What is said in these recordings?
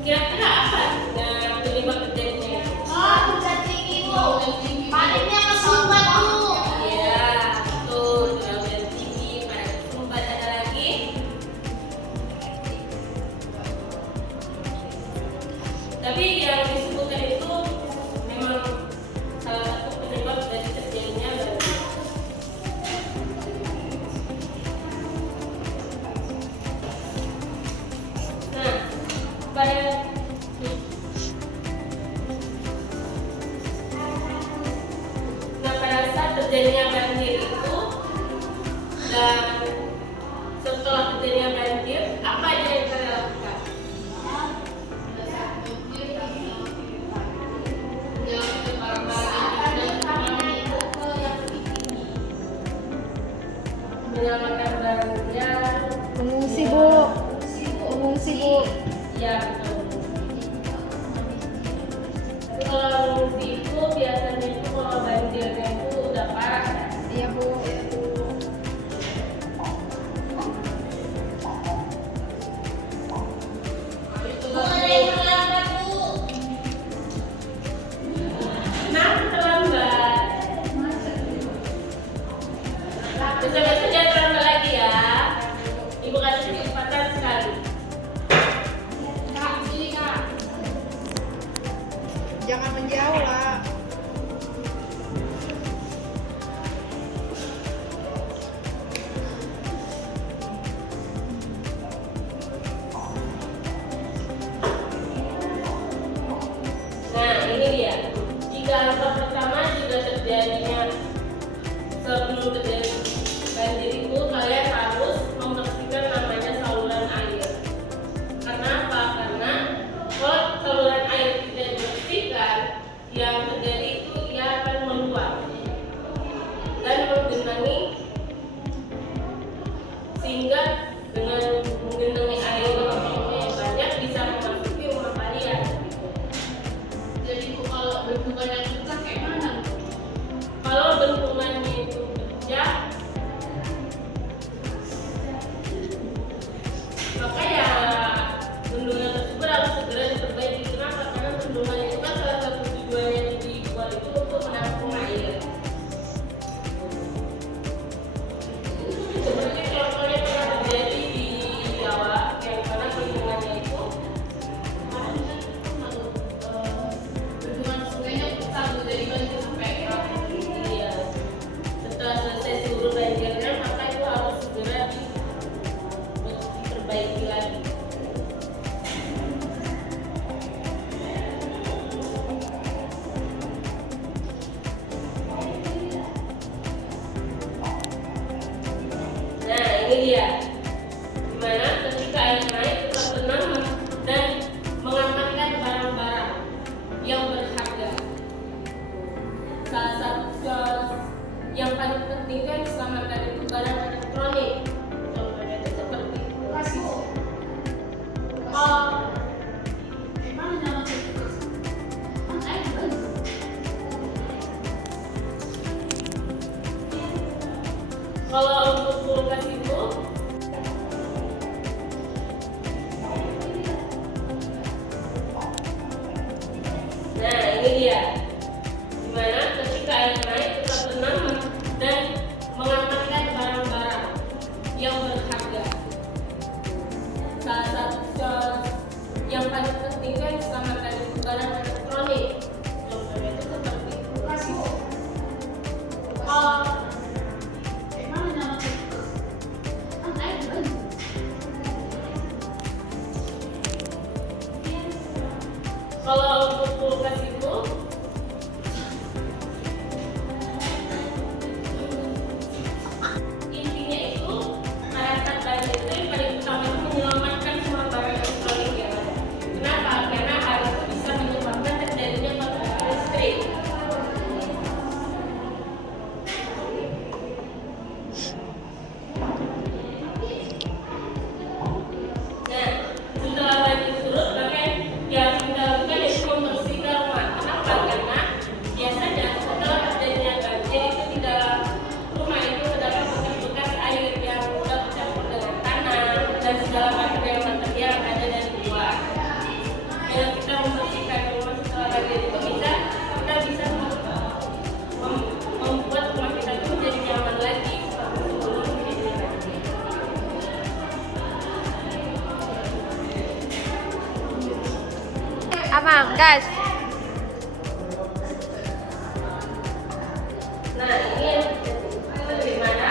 Kira-kira apa penyebab terjadinya? Oh, hujan tinggi bu. Palingnya kesumbat bu. Iya, betul. Curah hujan tinggi, pada kesumbat. Ada lagi? Tapi yang disebutkan itu memang salah satu penyebab dari terjadinya banjir. Nah, pada saat terjadinya banjir itu dan setelah terjadinya banjir, apa aja yang kita lakukan? Menyelamatkan barangnya, Mengungsi bu. Mengungsi bu. ya betul. Tapi kalau mengungsi itu biasanya itu kalau banjirnya itu udah parah ya. Iya bu. Bukan yang terlambat bu. Kenapa terlambat? Besok-besok jangan terlambat lagi ya. Ibu kasih kesempatan sekali. Kak, sini kak. Jangan menjauh lah. Nah, ini dia. Jika langkah pertama juga terjadinya sebelum terjadi banjir itu, kalian harus membersihkan namanya saluran air. Kenapa? Karena kalau saluran air tidak dibersihkan, yang terjadi itu ia akan meluap dan menggenangi, sehingga dengan menggenangi air yang banyak bisa memasuki rumah kalian. Jadi bu, kalau bentukan yang pecah kayak mana? Kalau bentukannya itu pecah, maka ya bendungan tersebut harus segera diperbaiki. Kenapa? Karena bendungan itu kan salah satu tujuannya dibuat itu untuk menampung air. Seperti contohnya pernah terjadi di Jawa, yang mana bendungannya itu Bentukan sungainya pecah bu, jadi banjir sampai iya, setelah selesai seluruh banjirnya, maka itu harus segera diperbaiki lagi. Nah, ini dia. Dimana ketika air naik tetap tenang dan mengamankan barang-barang yang berharga. Salah satu yang paling penting kan selamatkan itu barang elektronik. Contohnya itu seperti kulkas bu. oh, Emang nyala kulkas? Kan air banjir. kalau untuk kulkas itu nah ini dia. Dimana ketika air naik tetap tenang dan mengamankan barang-barang yang berharga. Salah satu yang paling penting kan selamatkan itu barang elektronik. Contohnya itu seperti Kulkas bu. oh, Emang nyala kulkas? Kan air banjir. kalau untuk kulkas itu intinya itu pada saat banjir itu yang paling utama itu menyelamatkan semua barang elektronik yang ada. Kenapa? Karena hal itu bisa menyebabkan terjadinya mati listrik. Nah, setelah banjir surut, maka yang kita lakukan yaitu membersihkan rumah. Amang, gas. Nah, ini bagaimana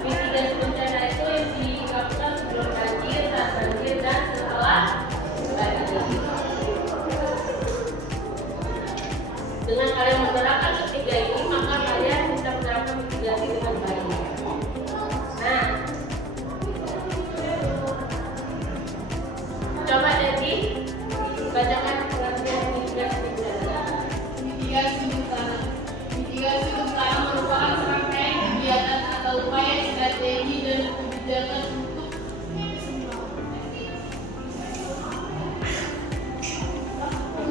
mitigasi bencana itu yang dilakukan sebelum banjir, saat banjir, dan setelah banjir. Dengan kalian menerapkan ketiga ini, maka kalian bisa menerapkan mitigasi dengan baik. Nah, coba jadi bacakan pengertian mitigasi bencana. Mitigasi bencana. Mitigasi bencana merupakan serangkaian kegiatan atau upaya strategi dan kebijakan untuk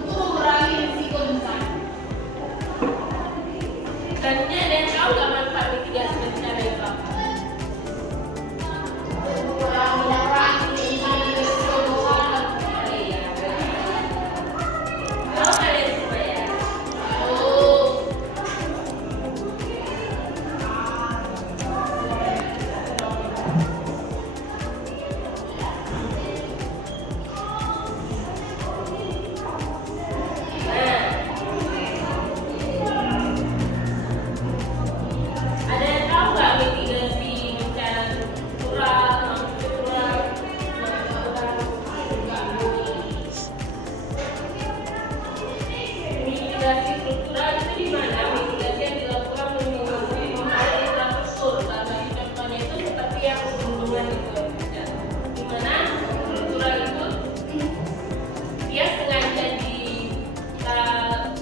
mengurangi risiko bencana. Selanjutnya ada yang tahu nggak manfaat mitigasi bencana itu apa? Mengurangi risiko bencana. Tahu kalian semua ya? Ada yang tahu nggak mitigasi bencana struktural, non struktural? Mitigasi struktural itu di mana mitigasi yang dilakukan melalui pembangunan infrastruktur. Salah satu contohnya itu seperti yang bendungan itu, ya. Di mana struktural itu dia sengaja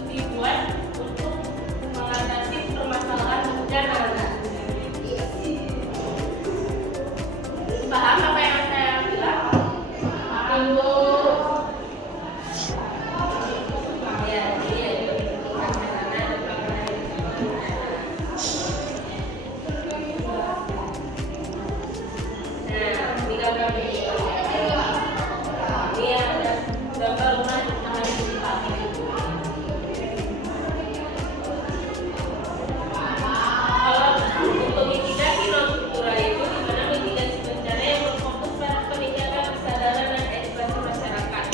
dibuat untuk mengatasi permasalahan bencana. Paham apa yang saya bilang? Paham, Bu. Ya, iya. Nah, ini gambar ini. Ini ada gambar rumah di tengah desa. Kalau untuk mitigasi non struktural itu di mana mitigasi bencana yang berfokus pada peningkatan kesadaran dan edukasi masyarakat.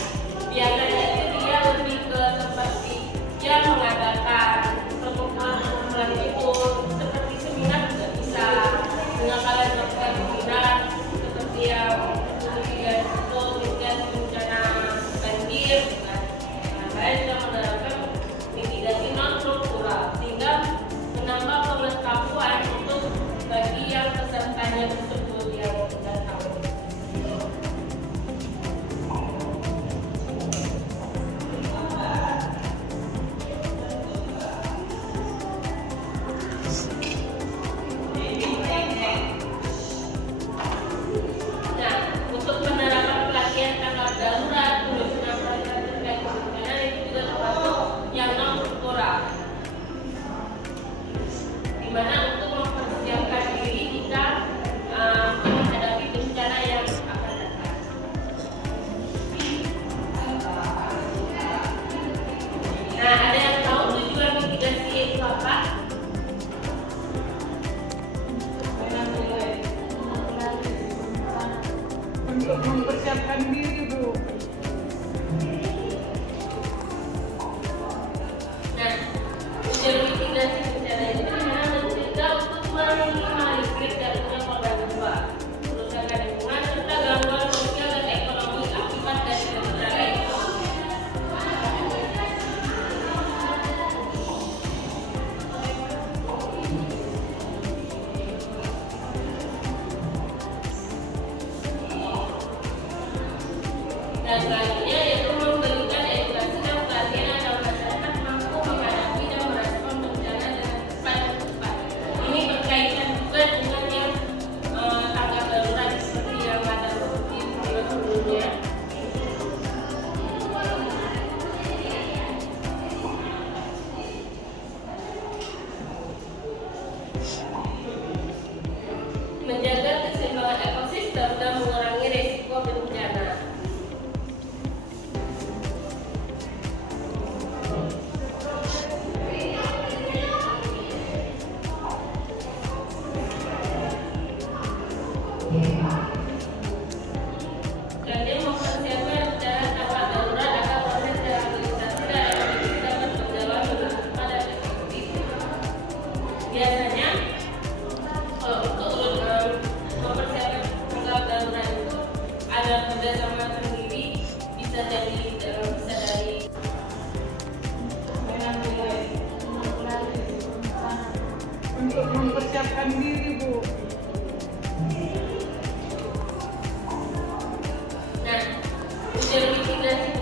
Biasanya itu dia lebih ke seperti dia mengadakan perkumpulan itu seperti seminar juga bisa dengan kalian melakukan seminar seperti yang mitigasi bencana banjir, kan? Nah, kalian juga menerapkan mitigasi non struktural sehingga menambah pengetahuan untuk bagi yang pesertanya tersebut yang sudah tahu. Nah, untuk penerapan pelatihan tanggap darurat, penyusunan peraturan terkait bencana itu juga termasuk yang non struktural. Di mana untuk mempersiapkan diri kita menghadapi bencana yang akan datang. Nah, ada yang tahu tujuan mitigasi itu apa? Untuk mempersiapkan diri, Bu. Nah, tujuan mitigasi bencana itu dimana mencegah untuk meminimalisir jatuhnya korban jiwa, kerusakan lingkungan, serta gangguan sosial dan ekonomi akibat dari bencana itu. Dan selanjutnya yaitu memberikan edukasi dan pelatihan agar masyarakat mampu menghadapi dan merespon bencana dengan cepat dan tepat. Ini berkaitan juga dengan yang tanggap darurat seperti yang ada di video sebelumnya. Menjaga keseimbangan ekosistem dan mengurangi risiko bencana. mempersiapkan diri, Bu. Nah, ujian mitigasi